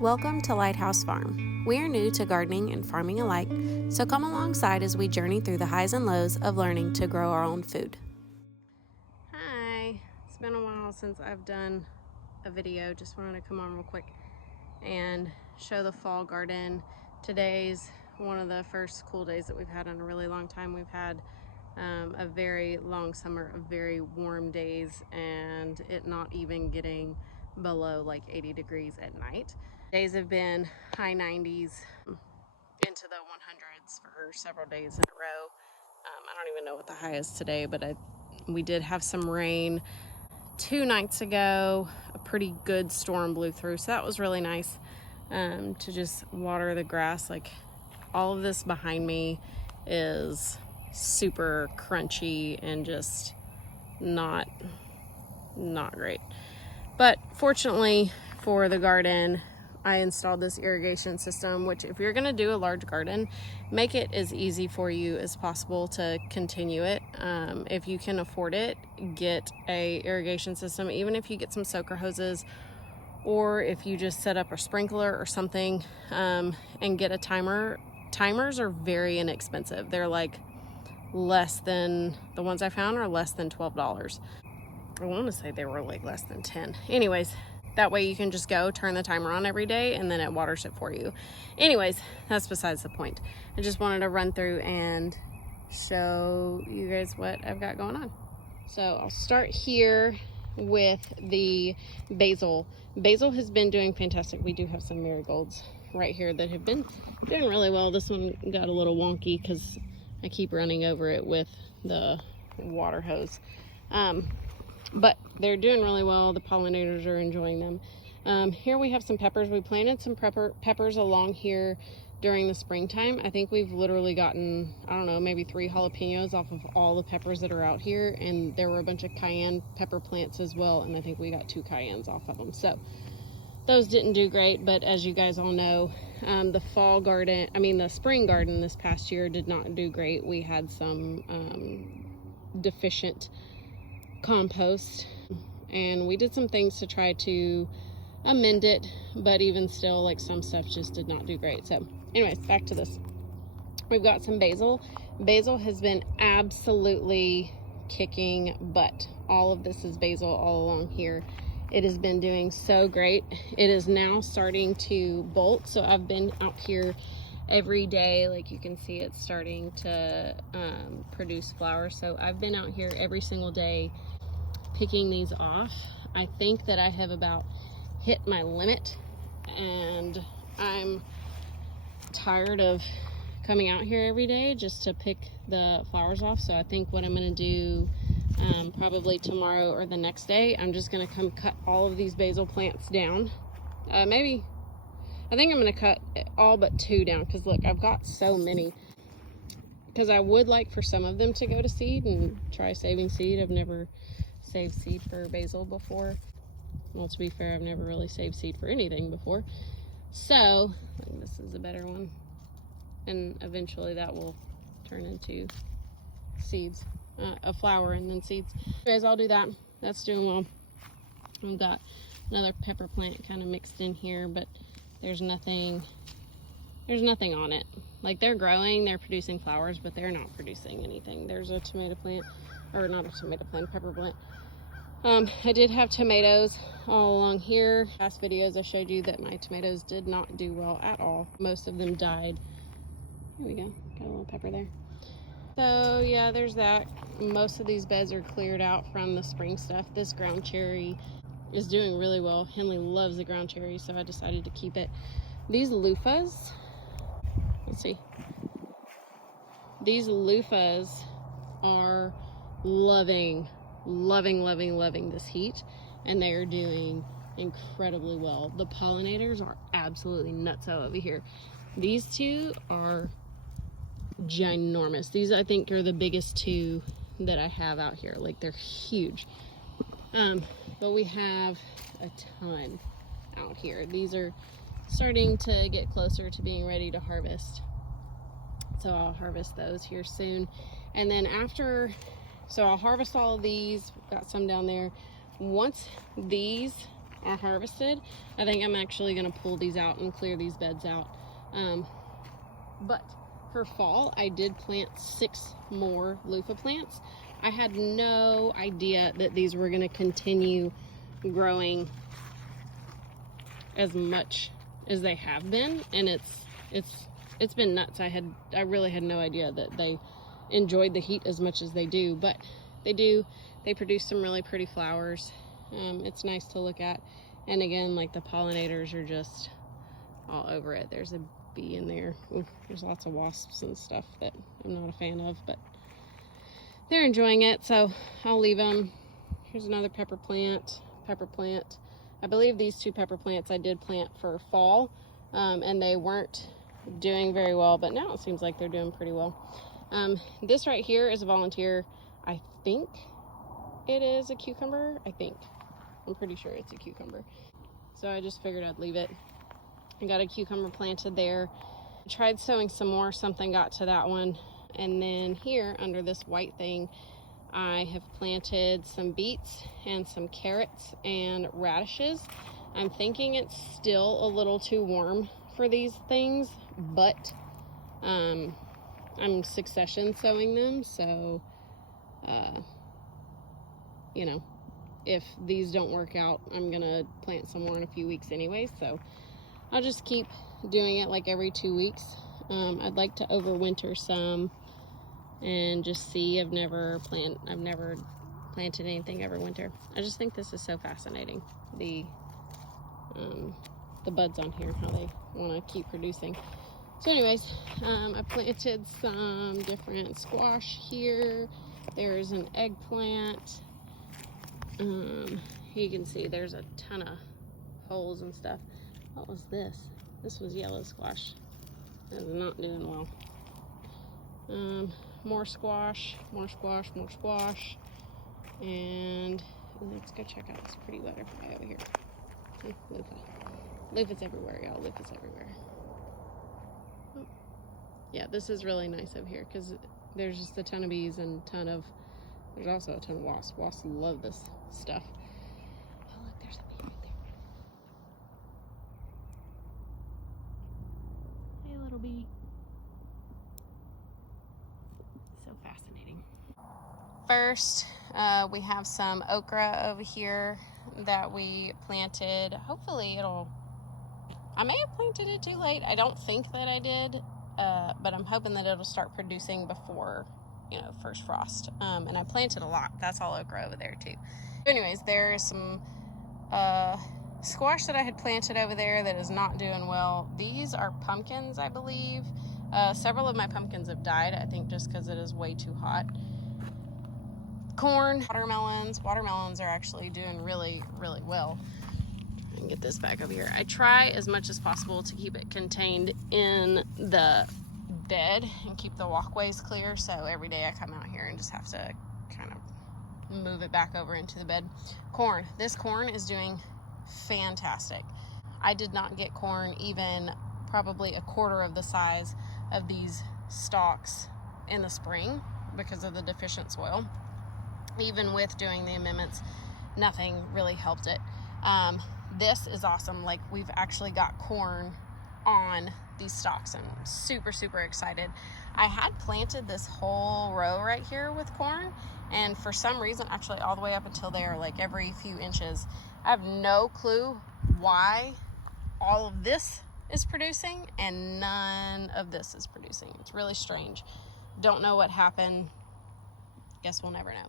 Welcome to Lighthouse Farm. We are new to gardening and farming alike, so come alongside as we journey through the highs and lows of learning to grow our own food. Hi, it's been a while since I've done a video. Just wanted to come on real quick and show the fall garden. Today's one of the first cool days that we've had in a really long time. We've had a very long summer of very warm days and it not even getting below like 80 degrees at night. Days have been high 90s into the 100s for several days in a row. I don't even know what the high is today, but we did have some rain 2 nights ago. A pretty good storm blew through, so that was really nice to just water the grass. Like, all of this behind me is super crunchy and just not great. But fortunately for the garden, I installed this irrigation system, which if you're going to do a large garden, make it as easy for you as possible to continue it. If you can afford it, get a irrigation system, even if you get some soaker hoses, or if you just set up a sprinkler or something and get a timer. Timers are very inexpensive. They're like less than, the ones I found are less than $12. I want to say they were like less than 10. Anyways, that way you can just go turn the timer on every day and then it waters it for you. Anyways, that's besides the point. I just wanted to run through and show you guys what I've got going on. So I'll start here with the basil. Basil has been doing fantastic. We do have some marigolds right here that have been doing really well. This one got a little wonky because I keep running over it with the water hose. But they're doing really well. The pollinators are enjoying them. Here we have some peppers. We planted some peppers along here during the springtime. I think we've literally gotten, I don't know, maybe 3 jalapenos off of all the peppers that are out here. And there were a bunch of cayenne pepper plants as well. And I think we got 2 cayennes off of them. So those didn't do great. But as you guys all know, the spring garden this past year did not do great. We had some deficient compost, and we did some things to try to amend it, but even still, like, some stuff just did not do great. So anyways, back to this. We've got some basil. Basil has been absolutely kicking butt. All of this is basil all along here. It has been doing so great. It is now starting to bolt, so I've been out here every day. Like, you can see it's starting to produce flowers. So I've been out here every single day picking these off. I think that I have about hit my limit, and I'm tired of coming out here every day just to pick the flowers off. So I think what I'm going to do probably tomorrow or the next day, I'm just going to come cut all of these basil plants down. I think I'm going to cut all but 2 down, because look, I've got so many. Because I would like for some of them to go to seed and try saving seed. I've never saved seed for basil before. Well, to be fair, I've never really saved seed for anything before. So this is a better one, and eventually that will turn into seeds, a flower and then seeds. Anyways, I'll do that. That's doing well. I've got another pepper plant kind of mixed in here, but there's nothing on it. Like, they're growing, they're producing flowers, but they're not producing anything. There's a tomato plant, or not a tomato plant, pepper plant. I did have tomatoes all along here. Past videos I showed you that my tomatoes did not do well at all. Most of them died. Here we go, got a little pepper there. So yeah, there's that. Most of these beds are cleared out from the spring stuff. This ground cherry is doing really well. Henley loves the ground cherry, so I decided to keep it. These luffas, let's see. These luffas are loving this heat, and they are doing incredibly well. The pollinators are absolutely nutso over here. These 2 are ginormous. These, I think, are the biggest 2 that I have out here. Like, they're huge. But we have a ton out here. These are starting to get closer to being ready to harvest, so I'll harvest those here soon. And then so I'll harvest all of these. Got some down there. Once these are harvested. I think I'm actually gonna pull these out and clear these beds out. But for fall, I did plant 6 more loofah plants. I had no idea that these were gonna continue growing as much as they have been, and it's been nuts. I really had no idea that they enjoyed the heat as much as they do, but they do. They produce some really pretty flowers. It's nice to look at, and again, like, the pollinators are just all over it. There's a bee in there. Ooh, there's lots of wasps and stuff that I'm not a fan of, but they're enjoying it, so I'll leave them. Here's another pepper plant. I believe these 2 pepper plants I did plant for fall, and they weren't doing very well, but now it seems like they're doing pretty well. This right here is a volunteer. I think it is a cucumber. I'm pretty sure it's a cucumber. So I just figured I'd leave it. I got a cucumber planted there. I tried sowing some more, something got to that one. And then here under this white thing, I have planted some beets and some carrots and radishes. I'm thinking it's still a little too warm for these things, but I'm succession sowing them, so you know, if these don't work out, I'm gonna plant some more in a few weeks anyway, so I'll just keep doing it like every 2 weeks. I'd like to overwinter some and just see. I've never planted anything every winter. I just think this is so fascinating, the buds on here, how they want to keep producing. So anyways, I planted some different squash here. There's an eggplant. You can see there's a ton of holes and stuff. What was this? This was yellow squash. It's not doing well. More squash, and let's go check out this pretty butterfly over here. Loofahs everywhere, y'all. Loofahs everywhere. Oh. Yeah, this is really nice over here because there's just a ton of bees and there's also a ton of wasps. Wasps love this stuff. Oh, look, there's a bee right there. Hey, little bee. So fascinating. First, we have some okra over here that we planted. Hopefully I may have planted it too late. I don't think that I did, but I'm hoping that it'll start producing before, first frost. And I planted a lot. That's all okra over there too. Anyways, there is some squash that I had planted over there that is not doing well. These are pumpkins, I believe. Several of my pumpkins have died, I think just because it is way too hot. Corn, watermelons are actually doing really, really well. Try and get this back over here. I try as much as possible to keep it contained in the bed and keep the walkways clear, so every day I come out here and just have to kind of move it back over into the bed. Corn. This corn is doing fantastic. I did not get corn even probably a quarter of the size of these stalks in the spring because of the deficient soil. Even with doing the amendments, nothing really helped it. This is awesome. Like, we've actually got corn on these stalks. I'm super, super excited. I had planted this whole row right here with corn, and for some reason, actually all the way up until there, like every few inches, I have no clue why all of this is producing and none of this is producing. It's really strange. Don't know what happened. Guess we'll never know.